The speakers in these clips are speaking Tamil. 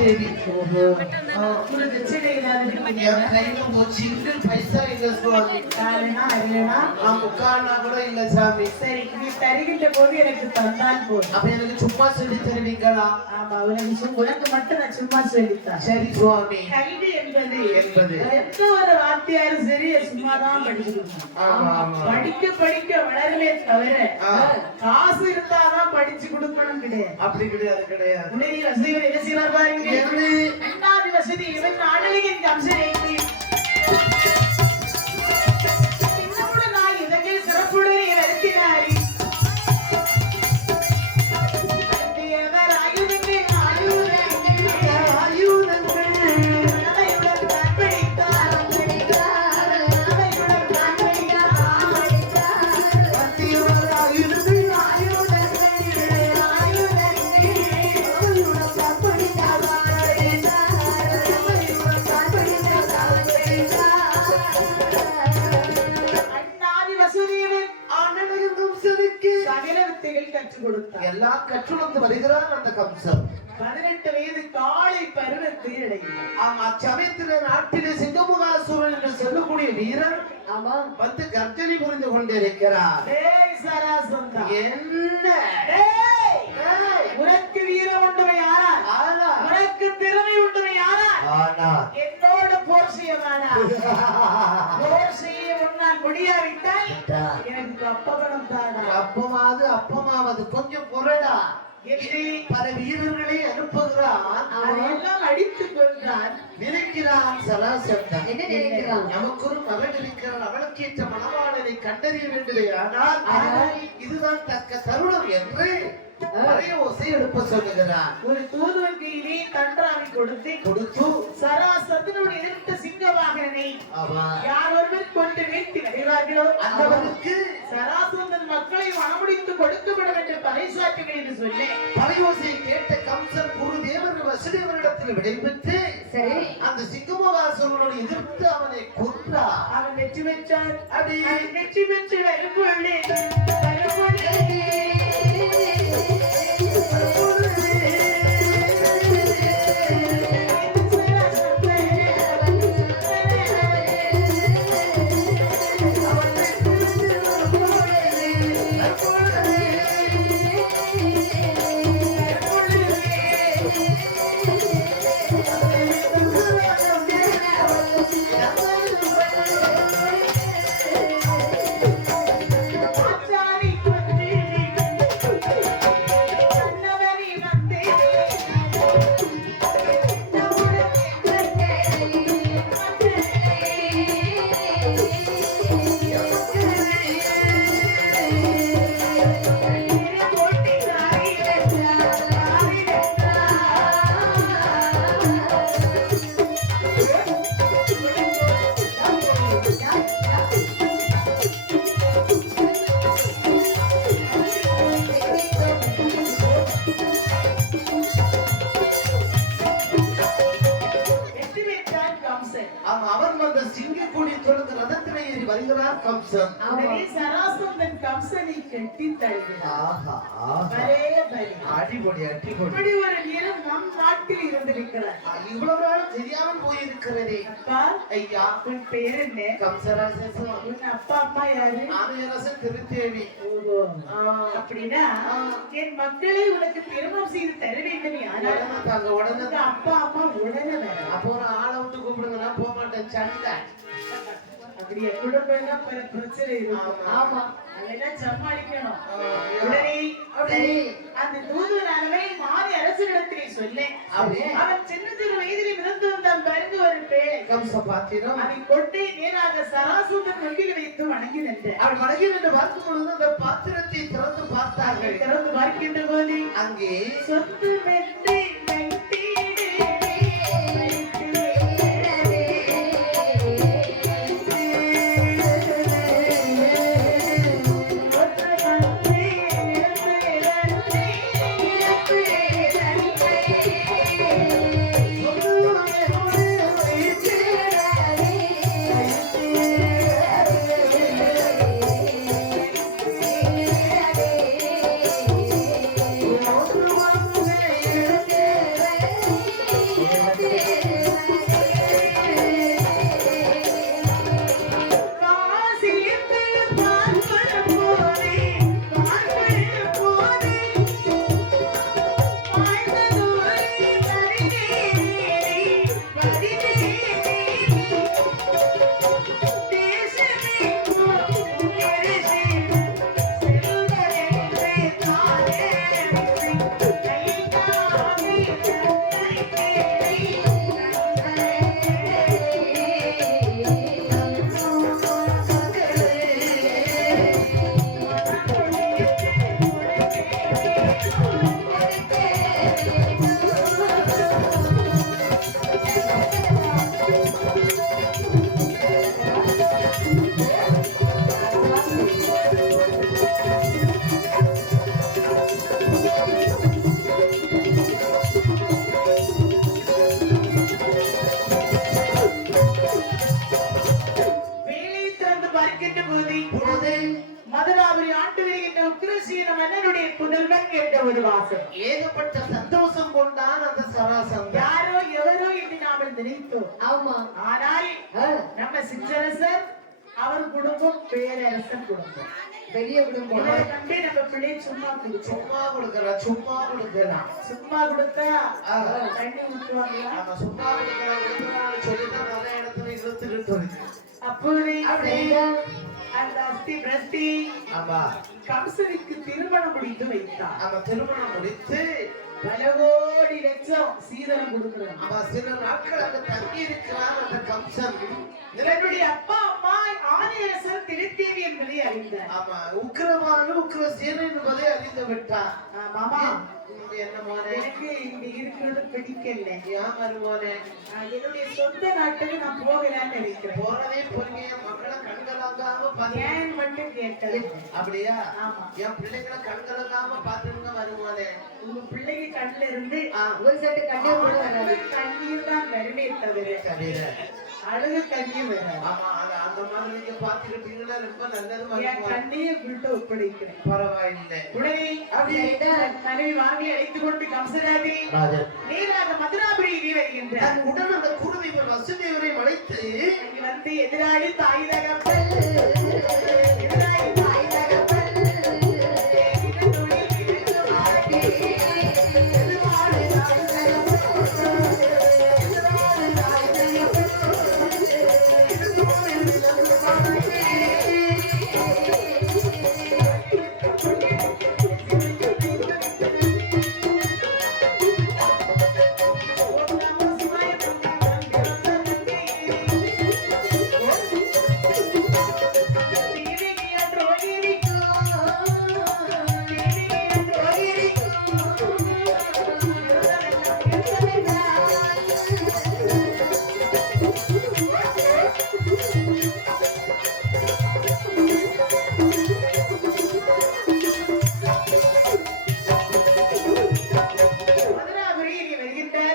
தேவி. பைசா இல்ல சுவாமி. முக்கால்னா கூட இல்ல சாமி. சரி, நீ தருகின்ற போது எனக்கு தந்தால் போதும். அப்ப எனக்கு சும்மா சொல்லி தருவீங்களா? ஆமா, உனக்கு மட்டும் நான் சும்மா சொல்லித்தான். சரி சுவாமி. கல்வி என்பது எந்த ஒரு வாத்தியாரும் சரி சும்மாதான் படிச்சு கொடுக்கணும். படிக்க படிக்க வளரவே தவிர காசு இருந்தாதான் படிச்சு கொடுக்கணும் கிடையாது. அப்படி கிடையாது கிடையாது. என்ன செய்வார் பாருங்க. இரண்டாவது வசதி இவன் நாடலின் அம்சம் நான் இதழில் சிறப்புடன் நடத்தினாரி எல்லாம் கற்றுணர்ந்து வருகிறான் அந்த கம்சன். 18 வயது காலை பருவத்தை அடைகிறார். அச்சமயத்தில் நாட்டிலே சிங்கமுகாசுரன் என்று சொல்லக்கூடிய வீரன் வந்து கர்ஜனை புரிந்து கொண்டிருக்கிறார். என்ன உனக்கு வீரம் உண்டுமை யாரா, உனக்கு திறமை உண்டுமை யாரா, என்னோட போர் செய்யவானா, போர் செய்ய உன்னால் முடியாவிட்டால் எனக்கு அப்பகணம் தானா. அப்பமாவது கொஞ்சம் பொருடா பல வீரர்களை அனுப்புகிறான். அதையெல்லாம் அடித்துக் கொண்டான். நினைக்கிறான் சராசந்தன். என்ன நினைக்கிறான்? நமக்கு ஒரு மகன் இருக்கிறான், அவளுக்கு ஏற்ற மணவாளனை கண்டறிய வேண்டுமே. ஆனால் இதுதான் தக்க தருணம் என்று பழைய ஓசை எழுப்ப சொல்லுகிறான். ஒரு தூதுவன் கையிலே கன்றாவை கொடுத்து சராசந்தனோடு எதிர்த்த சிங்கவாகனை யார் ஒருவர் கொண்டு வீழ்த்தி வருகிறார்களோ அந்தவருக்கு சராசந்தன் மக்களை மனமுடித்து கொடுக்கப்படும் என்று பறைசாற்றுகள் என்று சொல்லி பழையோசையை கேட்ட கம்சன் குரு தேவர் வசுதேவரிடத்தில் விடைபெற்று அந்த சிங்கமகாசுரனோடு எதிர்த்து அவனை கொன்றார். அவன் வெற்றி பெற்றார். அப்படி வெற்றி பெற்று வரும்பொழுது கம்சன் சராசந்தன் கம்சனை கட்டி தழுவினார். அடிபொடி அடிபொடி. இப்படி ஒரு நிலம் நம் நாட்டில் இருந்திருக்கிறார். இவ்வளவு நாள் தெரியாமல் போயிருக்கிறதே. அப்பா ஐயா, உன் பெயர் என்ன? கம்சராசன். உன் அப்பா அம்மா யாரு? ஆனரசன் திருத்தேவி. அப்படின்னா என் மக்களை உனக்கு திருமணம் செய்து தர வேண்டும். ஆனால் உடனே அப்பா அம்மா உடனே அப்போ ஒரு ஆளை விட்டு கூப்பிடுங்க, நான் போக மாட்டேன். சண்டை அப்படி குடும்பம் பல பிரச்சனை இருக்கும். ஆமா, அதெல்லாம் சமாளிக்கணும். உடனே அந்த தூதுவனானவை மாறி அரசனிடத்திலே சொல்ல அவன் சின்ன சிறு வயதிலே மிதந்து வந்தான். பறிந்து ஒரு பேர் கம்சபாத்திரம் அதை கொண்டு நேராக சராசந்தன் மொழியில் வைத்து வணங்கி நின்ற. அவன் வணங்கி நின்று பார்க்கும் பொழுது அந்த பாத்திரத்தை திறந்து பார்த்தார்கள். திறந்து பார்க்கின்ற போது அங்கே சொத்து வெற்றி வேலை திறந்து பார்க்கின்ற போது மதுராபுரி ஆண்டு வருகின்ற உக்கிரசீன மன்னனுடைய புதல்வன் என்ற ஒரு வாசம். ஏகப்பட்ட சந்தோஷம் கொண்டான் அந்த சராசம். யாரோ எவரோ என்று நாம நினைத்தோம். ஆமா. ஆனால் நம்ம சிற்றரசர் அவர் குடும்பம் பேரரசன் குடும்பம், பெரிய குடும்பம். இவரை நம்பி நம்ம பிள்ளை சும்மா சும்மா கொடுக்கலாம், சும்மா கொடுக்கலாம். சும்மா கொடுத்தா தண்ணி ஊற்றுவாங்களா? நம்ம சும்மா கொடுக்கலாம் சொல்லிதான் நிறைய இடத்துல இழுத்துக்கிட்டு இருக்கு. அப்போதே அப்படியா? அந்த அஸ்தி பிரஸ்தி ஆமா, கம்சனுக்கு திருமணம் முடித்து வைத்தார். நம்ம திருமணம் முடித்து பல கோடி லட்சம் சீதனம் கொடுக்கிறார். அவ சில நாட்கள் அங்க தங்கி இருக்கிறார் அந்த கம்சன். இவருடைய அப்பா அம்மா ஆதிரசர் திருத்தேவி என்பதை அறிந்தார். ஆமா, உக்கிரவானு உக்கிரசேனன் என்பதை அறிந்து விட்டார். மாமா, என்ன மோனே, எனக்கு இங்க இருக்கிறது பிடிக்கல. ஏன் வருமோனே, என்னுடைய சொந்த நாட்டுக்கு நான் போகலான்னு நினைக்கிறேன். போறதே பொறுங்க, மக்களை கண்கலங்காம பாத்து. ஏன் மட்டும் கேட்டது. அப்படியா? ஆமா. என் பிள்ளைகளை கண்கலங்காம பாத்துருங்க வருமோனே. உங்க பிள்ளைக்கு கண்ணுல இருந்து ஒரு செட்டு கண்ணீர் கூட வராது. கண்ணீர் தான் வருமே தவிர அழுகு கண்ணீர் வராது. ஆமா, அந்த மாதிரி நீங்க பாத்துக்கிட்டீங்கன்னா ரொம்ப நல்லது. என் கண்ணையே விட்டு ஒப்படைக்கிறேன். பரவாயில்லை. உடனே அப்படியே மனைவி வாங்கி அழைத்துக் கொண்டு கம்சராதி நேராக மதுராபுரி வருகின்றார். தன் உடன் அந்த குருதேவர் வசுதேவரை அழைத்து அங்கு வந்து எதிராளி தாய் தகப்பல், எதிராளி தாய் தகப்பல், இடத்தொழி இடத்துமாட்டி, எதிராளி தாய் தகப்பல், எதிராளி தாய் தகப்பல், இடத்தொழி இடத்துமாட்டி.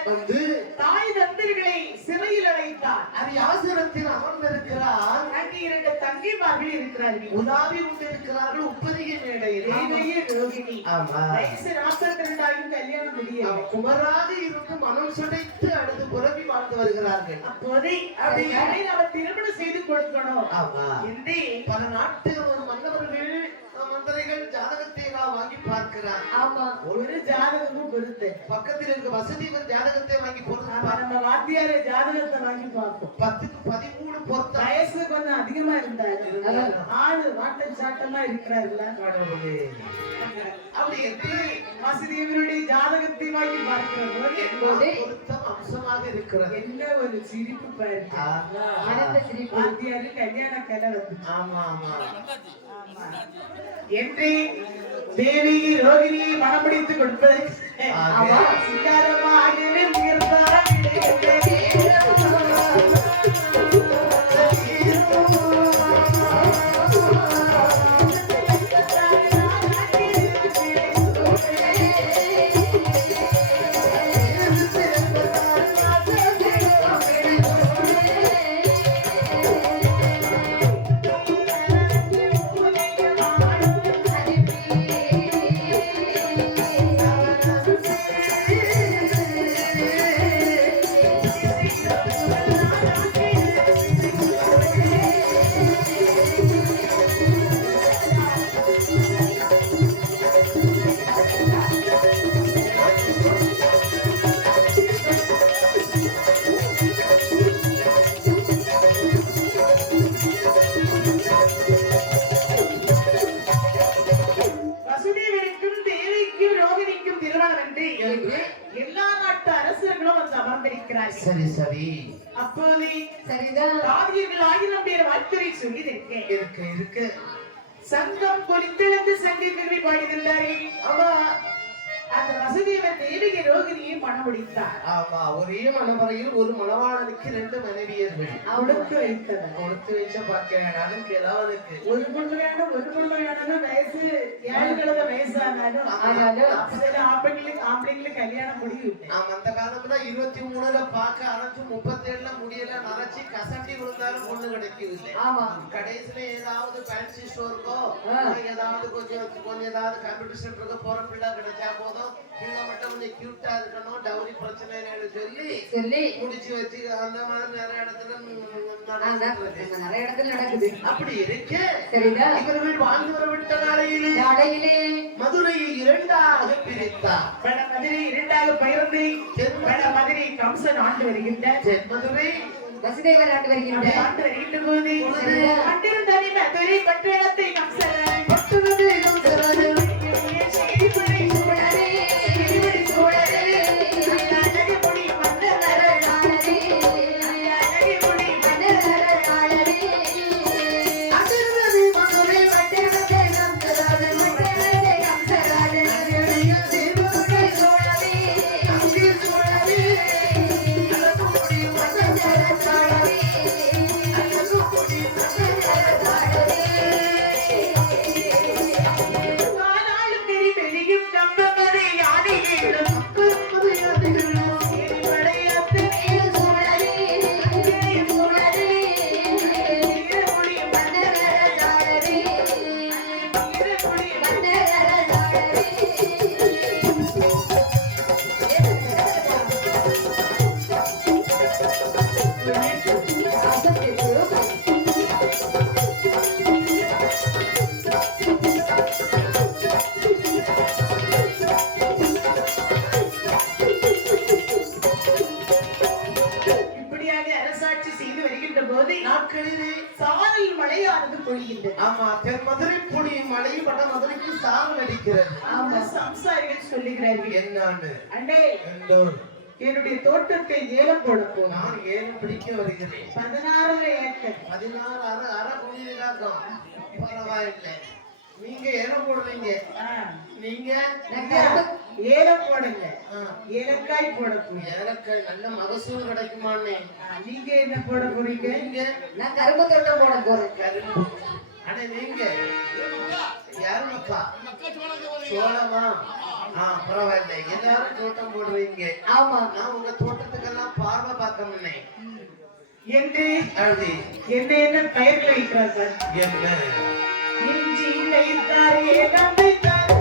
வந்து தாய் தந்தர்களை சிறையில் அடைத்தார். அரியாசனத்தில் அமர்ந்திருக்கிறார். அங்கே இரண்டு தங்கைமார்கள் இருக்கிறார்கள். உலாவி கொண்டிருக்கிறார்கள் உப்பரிகை மேடையில். தேவியே ரோகிணி. ஆமா, வயசு 42 கல்யாணம் முடியல. அவன் குமராக இருந்து மனம் சுடைத்து அழுது புறவி வாழ்ந்து வருகிறார்கள். அப்போதே அப்படி நம்ம திருமணம் செய்து கொடுக்கணும் ஆமா, என்று பல நாட்டு மன்னவர்கள் மந்திரிகள் ஜாதகத்தை எல்லாம் வாங்கி பார்க்கிறார். ஆமா. ஒரு ஜாதகமும் பொருத்து. பக்கத்தில் இருக்க வசதிகள் ஜாதகத்தை வாங்கி பொருத்த நம்ம வாத்தியார ஜாதகத்தை வாங்கி பார்ப்போம். 10க்கு 13 பொருத்த. வயசு கொஞ்சம் அதிகமா இருந்தாரு, ஆளு வாட்டம் சாட்டமா இருக்கிறாருல்ல. கடவுளே, அப்படி என்று வசதியவருடைய ஜாதகத்தை வாங்கி பார்க்கிற போது பொருத்தம் அம்சமாக இருக்கிறது. என்ன ஒரு சிரிப்பு பாருங்க. ஆனந்த சிரிப்பு. வாத்தியாரு கல்யாண கலை வந்து. ஆமா ஆமா, என்று தேவி ரோகிணியை மனப்பிடித்து கொடுப்பதற்கு சிங்காரமாக அமர்ந்திருக்கிறார்கள். சரி சரி. அப்போது சரிதான். தாதியர்கள் 1000 பேர் வாழ்த்துரை சொல்லி இருக்கேன். இருக்கு. சங்கம் கொலித்தெழுந்து சங்கீதங்களை பாடியுள்ளார்கள். ஆமா அந்த வசுதேவர் தேவிகை ரோகிணியை மணம் முடித்தார். ஆமா, ஒரே மணவரையில் ஒரு மணவாளனுக்கு 2 மனைவியர்கள். அவளுக்கு வைத்தவர் கொடுத்து வச்ச பாக்கிறேன். அதுக்கு ஏதாவது ஒரு குடும்பம் வயசு 7 வயசானாலும் ஆம்பளைங்களுக்கு கல்யாணம் முடியும். ஆமா, அந்த காலத்துல 23ல பாக்க அரைச்சு 37ல முடியல நரைச்சி கசண்டி விழுந்தாலும் பொண்ணு கிடைக்கவில்லை. ஆமா, கடைசியில ஏதாவது ஃபேன்சி ஸ்டோருக்கோ ஏதாவது கொஞ்சம் ஏதாவது கம்ப்யூட்டர் சென்டருக்கு போற பிள்ளை கிடைச்சா போதும், பிள்ளை மட்டும் கொஞ்சம் கியூட்டா இருக்கணும், டவுரி பிரச்சனை சொல்லி முடிச்சு வச்சு அந்த மாதிரி நிறைய இடத்துல நடக்குது. அப்படி இருக்கு. சரிதான். இவர்கள் வாழ்ந்து வரவிட்ட நாளையிலே மதுரையை 2ஆக பிரித்தார். மதுரை 2ஆக பகிர்ந்து மதுரை கம்சன் ஆண்டு வருகின்ற மதுரை வசுதேவர் ஆண்டு வருகின்ற போது மதுரை பட்டணத்தை கம்சன் மதுரை புலி மலை வட மதுரைக்கு சாரல் அடிக்கிறது. சம்சாரிகள் சொல்லுகிறார்கள் என்னன்னு, என்னுடைய தோட்டத்தை ஏலம் போட போகும். நான் ஏலம் பிடிக்க வருகிறேன். 16 ஏக்கர் 16 அரை குடியிருக்காக்கும். பரவாயில்லை, நீங்க ஏலம் போடுறீங்க. நீங்க ஏலம் போடுங்க. ஏலக்காய் போட போறீங்க. ஏலக்காய் நல்ல மகசூல் கிடைக்குமான்னு. நீங்க என்ன போட போறீங்க? நான் கரும்பு தோட்டம் போட போறேன். கரும்பு. ஆனா நீங்க யாருமக்கா சோளமா? பரவாயில்லை, எல்லாரும் தோட்டம் போடுறீங்க. ஆமா, நான் உங்க தோட்டத்துக்கெல்லாம் பார்வை பார்க்க முன்னே என்று என்ன பயிர்கள் வைக்கிறார்கள்? என்ன இஞ்சி வைத்தார், ஏலம் வைத்தார்,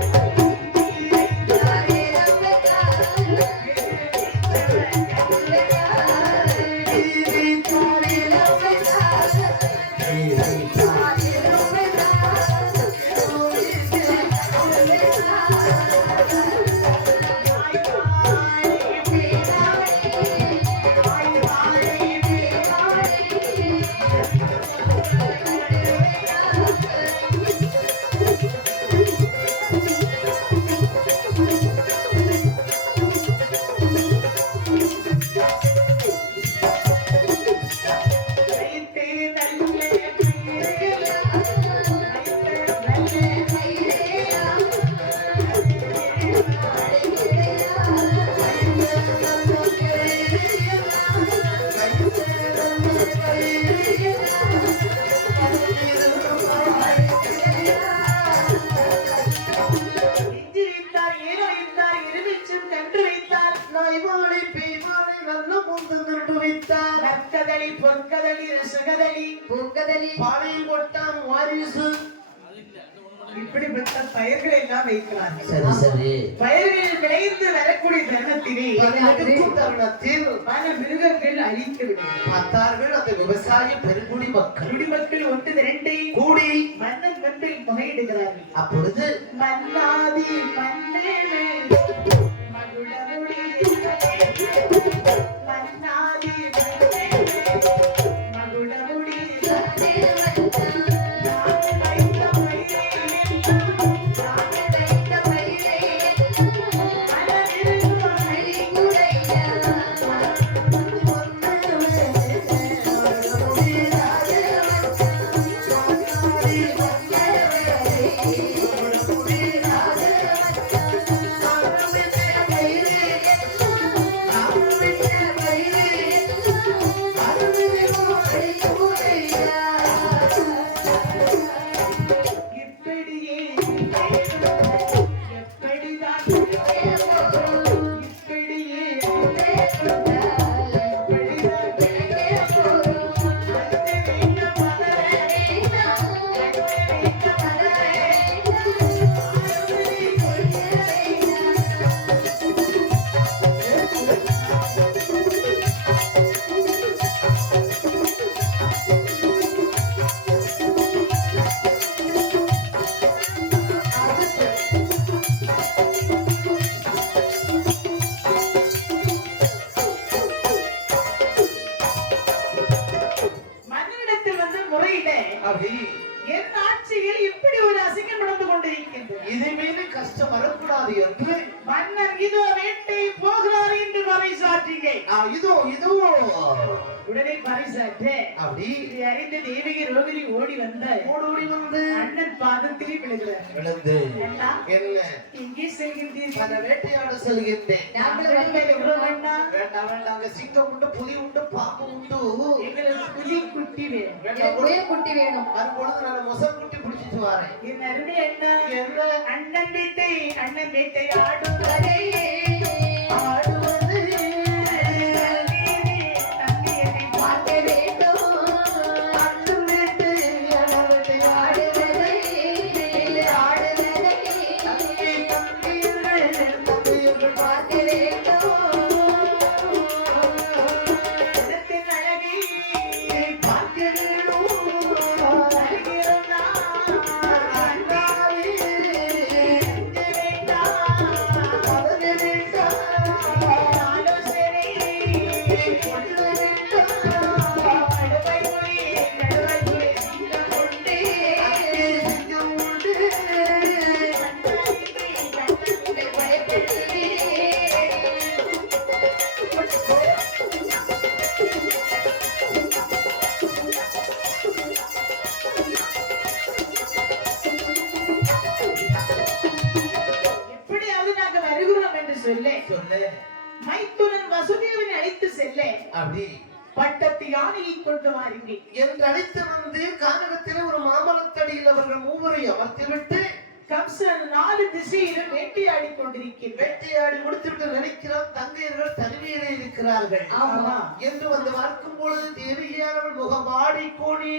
இப்படிப்பட்ட பயிர்களை எல்லாம் வைக்கிறார்கள். பயிர்கள் விளைந்து வரக்கூடிய தருணத்தில் பல மிருகங்கள் அழித்து விடுகிறார்கள். அந்த விவசாய பெருங்குடி குடிமக்கள் ஒன்று திரண்டை கூடி மன்னன் மன்றில் முறையிடுகிறார்கள். அப்பொழுது மன்னாதி மன்னே மகுடமுடி மன்னாதி மகுடமுடி அப்படி என் ஆட்சியில் இப்படி ஒரு அசிங்கம் நடந்து கொண்டிருக்கின்றது. இதை மீது கஷ்டம் வரக்கூடாது என்று மன்னர் இதோ வேட்டை போகிறார் என்று பறைசாற்றினே. இதோ இதோ உடனே பறைசாற்றே அப்படி இதை அறிந்த தேவகி ரோகிணி ஓடி வந்து அண்ணன் பாதத்திலே விழுகிறார். விழுந்து அண்ணா, என்ன எங்கே செல்கின்றீர்கள்? அந்த வேட்டையாட செல்கின்றேன். வேண்டாம், வேண்டாம் வேண்டாங்க, சிங்கம் உண்டு, புலி உண்டு, பாம்பு உண்டு, எங்களுக்கு புலி குட்டி வேணும். எனக்கு குட்டி வேணும். வரும்பொழுது நான் மொசல் குட்டி பிடிச்சிட்டு வரேன். என் அருமை அண்ணா, என்ன அண்ணன் வேட்டை ஆடுவதே ஆடுவது தந்தையை பார்க்க வேண்டும். அண்ணன் வேட்டை ஆடுவதை ஆடுவதை ஆடுவதை தங்கையர்கள் பார்க்க வேண்டும். இடத்தின் அழகை பார்க்க வேண்டும். அழகிறதா? அண்ணாவே வேண்டாம், அவரை வேண்டாம். ஆலோசனை கொள்ள வேண்டாம். நடுவை மொழி சிங்கம் கொண்டே அங்கே சிங்கம் உண்டு. எப்படியாவது நாங்க வருகிறோம் என்று சொல்ல சொல்லு. மைத்துனன் வசுதேவனை அழைத்து செல்ல அப்படி பட்டத்து யானையை கொண்டு வாருங்கள் என்று அழைத்து வந்து கானகத்தில் ஒரு மாமரத்தடியில் அவர்கள் மூவரை அமர்த்திவிட்டு கம்சன் 4 திசையிலும் வேட்டையாடி கொண்டிருக்கின்ற வேட்டையாடி முடித்துவிட்டு நினைக்கிறான் தங்கையர்கள் தனிமையிலே இருக்கிறார்கள். ஆமா. என்று வந்து பார்க்கும் பொழுது தேவியானவள் முகமாடி கோணி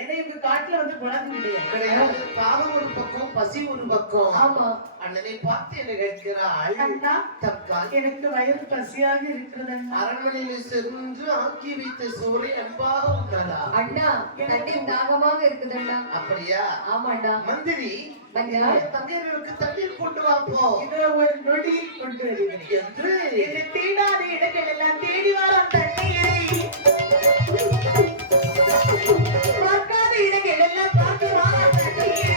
எனக்கு காட்டுல வந்து குழந்தை கிடையாது. கிடையாது. தாகம் ஒரு பக்கம், பசி ஒரு பக்கம். ஆமா. அண்ணனை பார்த்து என்ன கேட்கிறாள், அண்ணா, தற்கால் எனக்கு வயிறு பசியாக இருக்கிறது அண்ணா. அரண்மனையில் சென்று ஆக்கி வைத்த சோறை அன்பாக உண்டதா? அண்ணா, தண்ணீர் தாகமாக இருக்குது அண்ணா. அப்படியா? ஆமாண்டா. மந்திரி, மன்னா, தங்கையர்களுக்கு தண்ணீர் கொண்டு வாப்போ இதோ ஒரு நொடியில் கொண்டு வருகிறேன் என்று என்னை தேடாத இடங்கள் எல்லாம் தேடி வரும் தண்ணீரை பார்க்காத இடங்கள் எல்லாம் பார்த்து வரும் தண்ணீரை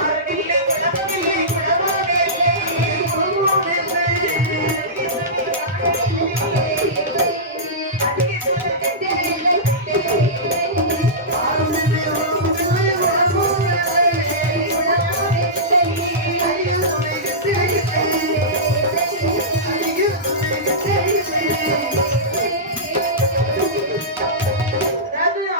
ஆரவில்லை, கிளம்பவில்லை, அதாவது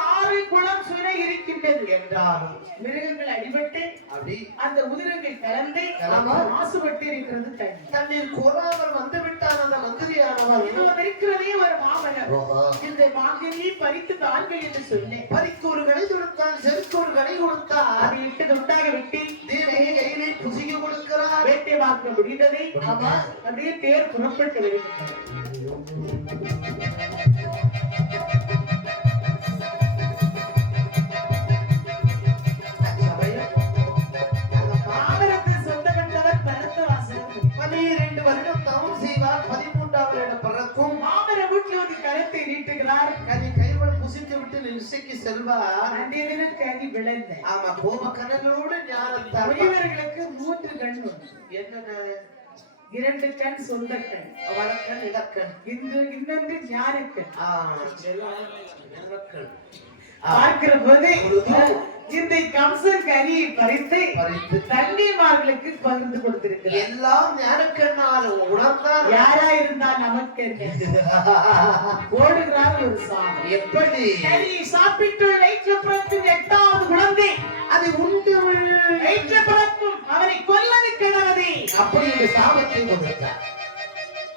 6 குளம் சுனை இருக்கின்றது என்றாலும் மிருகங்கள் அடிபட்டு அப்படி அந்த உதிரங்கள் கலந்து ஆமா. மாசுபட்டு இருக்கிறது தண்ணி. தண்ணீர் கோராமல் வந்து விட்டான் அந்த மந்திரியானவன். இது இருக்கிறதே ஒரு மாமரம். ஓஹோ. இந்த மாங்கனியை பறித்து தாங்கள் என்று சொன்னேன். பறிக்கு ஒரு கடை கொடுத்தான், செருக்கு ஒரு கடை கொடுத்தான். அதை இட்டு துண்டாக வெட்டி தேவையை கையிலே புசிக்க கொடுக்கிறார். வேட்டை பார்க்க முடிந்ததை ஆமா. அப்படியே தேர் புறப்பட்டு வருகின்றது. மாமரத்து சொந்தமற்றவர் பரத்தவாசன். 12 வருடம் தவம் செய்வார். 13ஆம் வருடம் பிறக்கும். மாமர வீட்டில் ஒரு கருத்தை நீட்டுகிறார். கனி கைவள் புசித்து விட்டு நிச்சைக்கு செல்வார். அன்றைய தினம் கனி விளைந்த ஆமா, கோப கனலோடு ஞானத்தார். முனிவர்களுக்கு 3 கண் உண்டு. என்னென்ன? 2 கண் சொந்த கண், வழக்கண், இடக்கண். இன்னொன்று ஞானக்கண். இடக்கண். பார்க்கிற போது இந்த கம்சன் கனியை பறித்து பறித்து தண்ணிமார்களுக்கு பகிர்ந்து கொடுத்திருக்கிறார். எல்லாம் ஞானக்கண்ணால் உணர்ந்தார். யாரா இருந்தா நமக்கு என்ன? ஓடுகிறார் ஒரு சாமி. எப்படி? கனியை சாப்பிட்டு வயிற்று பிறக்கும் 8வது குழந்தை அது உண்டு வயிற்று பிறக்கும் அவரை கொல்லது கிழவதி. அப்படி ஒரு சாபத்தை கொடுத்தார்.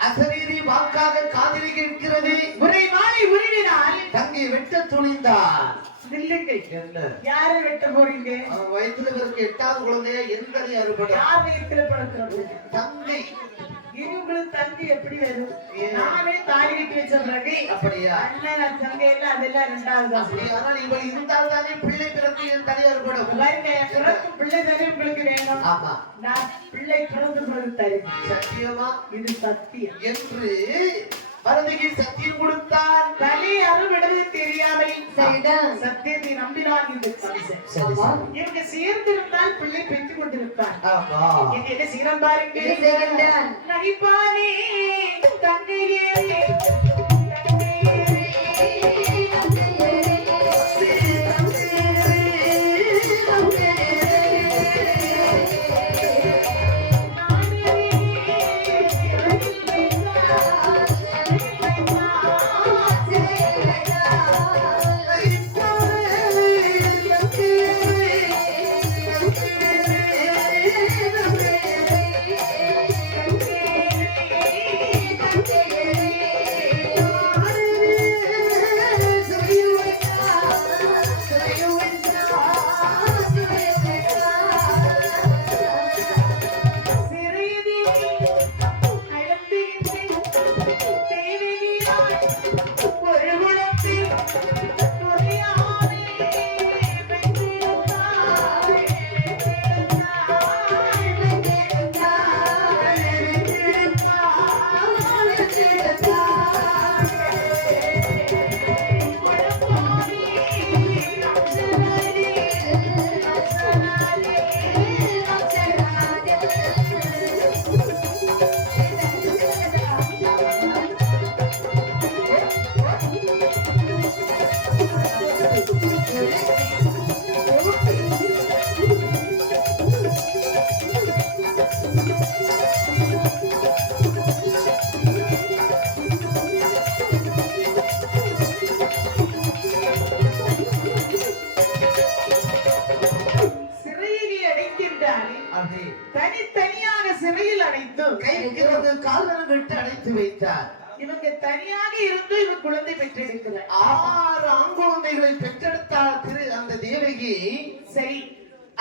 அசரீரி வாக்காக காதலி கேட்கிறது. உரை மாறி உருவினால் தங்கை வெட்ட துணிந்தார். நில்லுங்கள். என்ன? யாரை வெட்ட போறீங்க? அவன் வயிற்றுல இருக்க 8வது குழந்தைய எந்தனை அறுபடும். யார் வயிற்றுல பிறக்கிற போது தங்கை. இவங்களுக்கு தங்கை எப்படி வரும்? நானே தாலி கட்டி வச்ச பிறகு அப்படியா? அண்ணன் தங்கை எல்லாம் அதெல்லாம் 2வது. அப்படியானால் இவள் இருந்தால் தானே பிள்ளை பிறகு என் தலை அறுபடும். பாருங்க, பிறக்கும் பிள்ளை தானே உங்களுக்கு வேணும். ஆமா. நான் பிள்ளை பிறந்த பிறகு தருவேன். சத்தியமா இது சத்தியம். என்று பரதகி சத்தியம் கொடுத்தான். தலை அறுவிடுவது தெரியாமல் சரிதான். சத்தியத்தை நம்பினான் இந்த மனுஷன். சரி, ஆமா. சரி. இவங்க சேர்ந்திருந்தால் பிள்ளை பெற்றுக் கொண்டிருப்பான். ஆமா. இங்க என்ன செய்யறான் பாருங்க. என்ன செய்கின்றான்? நகைப்பானே தங்கையே தனித்தனியாக சிறையில் அடைத்து கைக்கிறது கால்களும் விட்டு அடைத்து வைத்தார். இவங்க தனியாக இருந்து இவங்க குழந்தை பெற்றெடுக்கிறார். 6 ஆண் குழந்தைகளை பெற்றெடுத்தாள் அந்த தேவகி. சரி,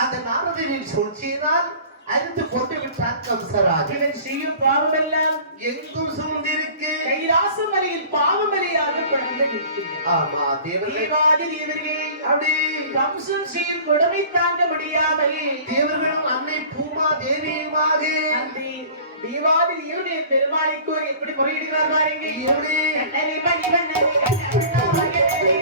அந்த நாரதரின் சூழ்ச்சியினால் அறிந்து கொண்டு விட்டான் கம்சராஜ். இவன் செய்யும் பாவமெல்லாம் எங்கும் சூழ்ந்திருக்கு. கைலாச மலையில் பாவமலையாக பிறந்து நிற்கிறது. ஆமா, தேவாதி தேவர்கள் அப்படி கம்சன் செய்யும் கொடுமை தாங்க முடியாமல் தேவர்களும் அன்னை பூமா தேவியுமாக அந்த தேவாதி தேவனுடைய பெருமாளை கோரி எப்படி முறையிடுகிறார் பாருங்க. எப்படி கண்ணனை மணி மன்னனை கண்ணனை மகனே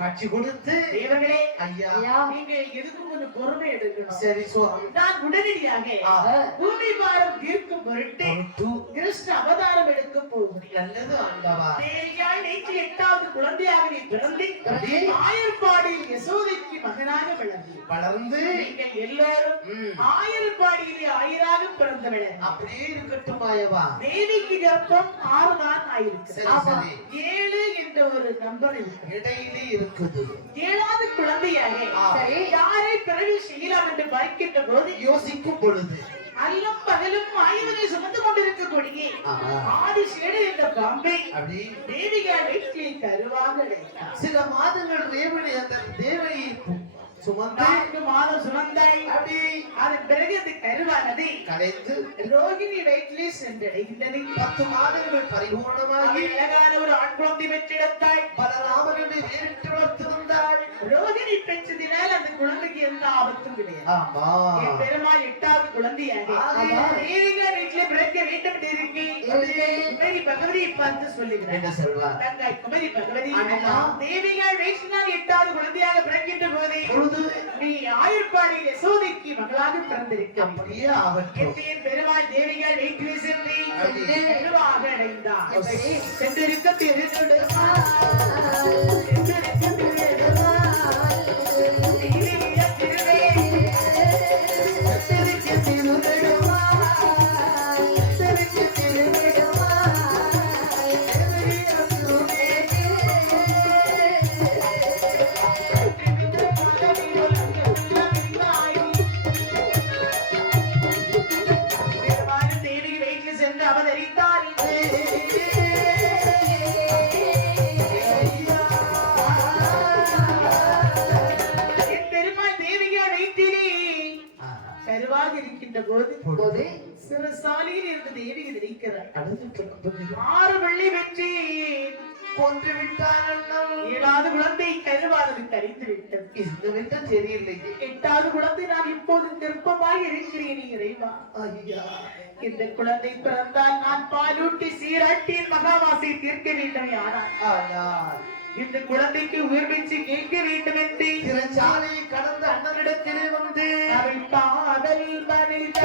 காட்சி கொடுத்து தேவர்களே ஐயா நீங்க எதுக்கும் கொஞ்சம் பொறுமை எடுக்கணும். சரி சுவாமி. நான் உடனடியாக பூமி பாரம் தீர்க்கும் பொருட்டு கிருஷ்ண அவதாரம் எடுக்க போகிறேன். நல்லது ஆண்டவா. தேவியாய் நேற்று 8வது குழந்தையாக நீ பிறந்து ஆயர்பாடியில் யசோதைக்கு மகனாக வளர்ந்து நீங்கள் எல்லாரும் ஆயர்பாடியிலே ஆயராக பிறந்தவர்கள். அப்படியே இருக்கட்டும் ஆயவா. தேவிக்கு கர்ப்பம் 6 தான் ஆயிருக்கு. 7 என்ற ஒரு நம்பர் இடையிலே இருக்குது. 7வது குழந்தையாக யாரை பிறகு செய்யலாம் என்று பார்க்கின்ற போது யோசிக்கும் பொழுது அல்லும் பகலும் ஆயுதனை சுமந்து கொண்டிருக்கக்கூடிய ஆதிசேடு என்ற பாம்பை தேவிகள் வீட்டில் கருவாக அடைத்தார். சில மாதங்கள் ரேவணி அந்த தேவையை சுமந்து மாதம் சுமந்தாய். அப்படி அதன் பிறகு அது கருவானது கலைந்து ரோகிணி வயிற்றிலே சென்றடைகின்றது. 10 மாதங்கள் பரிபூர்ணமாகி அழகான ஒரு ஆண் குழந்தை பெற்றெடுத்தாய். பலராமனுடைய வேறிட்டு வளர்த்திருந்தாள். ரோகிணி பெற்றதினால் அந்த குழந்தைக்கு எந்த ஆபத்தும் கிடையாது. ஆமா என் பெருமாள் 8வது குழந்தையாக ஆமா. தேவிகள் வீட்டிலே பிறக்க வேண்டும் என்று இருக்கி குமரி பகவதியை பார்த்து சொல்லுகிறேன். என்ன சொல்வா தங்கை குமரி பகவதி, அண்ணா. தேவிகள் வீட்டினால் 8வது குழந்தையாக பிறக்கின்ற போதே பொழுது நீ ஆயுர்பாடியிலே சோதிக்கு மகளாக பிறந்திருக்க அப்படியே ஆகட்டும். என் பெருமாள் தேவிகள் வீட்டிலே சென்று அப்படியே. பெருவாக அடைந்தார். எப்படி? சென்றிருக்க திருநடுவா இருக்கின்ற போது சிறசாலியில் இருந்து தேவி இருக்கிறார். 6 வெள்ளி வெற்றி கொன்று விட்டான் அண்ணன். 7வது குழந்தை கருவானது கரைந்து விட்டது. இந்த விதம் தெரியலையே. 8வது குழந்தை நான் இப்போது திருப்பமாய் இருக்கிறேன் இறைவா. ஐயா இந்த குழந்தை பிறந்தால் நான் பாலூட்டி சீராட்டி மகாவாசை தீர்க்க வேண்டும். ஆனால் இந்த குழந்தைக்கு உயிர் பெற்று கேட்க வேண்டும் என்று சிறைச்சாலையை கடந்த அண்ணனிடத்திலே வந்து அவள் காதல் மனித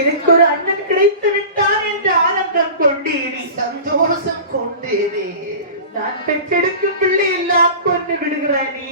எனக்கு ஒரு அண்ணன் கிடைத்து விட்டான் என்று ஆனந்தம் கொண்டேனே, சந்தோஷம் கொண்டேனே. நான் பெற்றெடுக்கும் பிள்ளை எல்லாம் கொண்டு விடுகிறானே.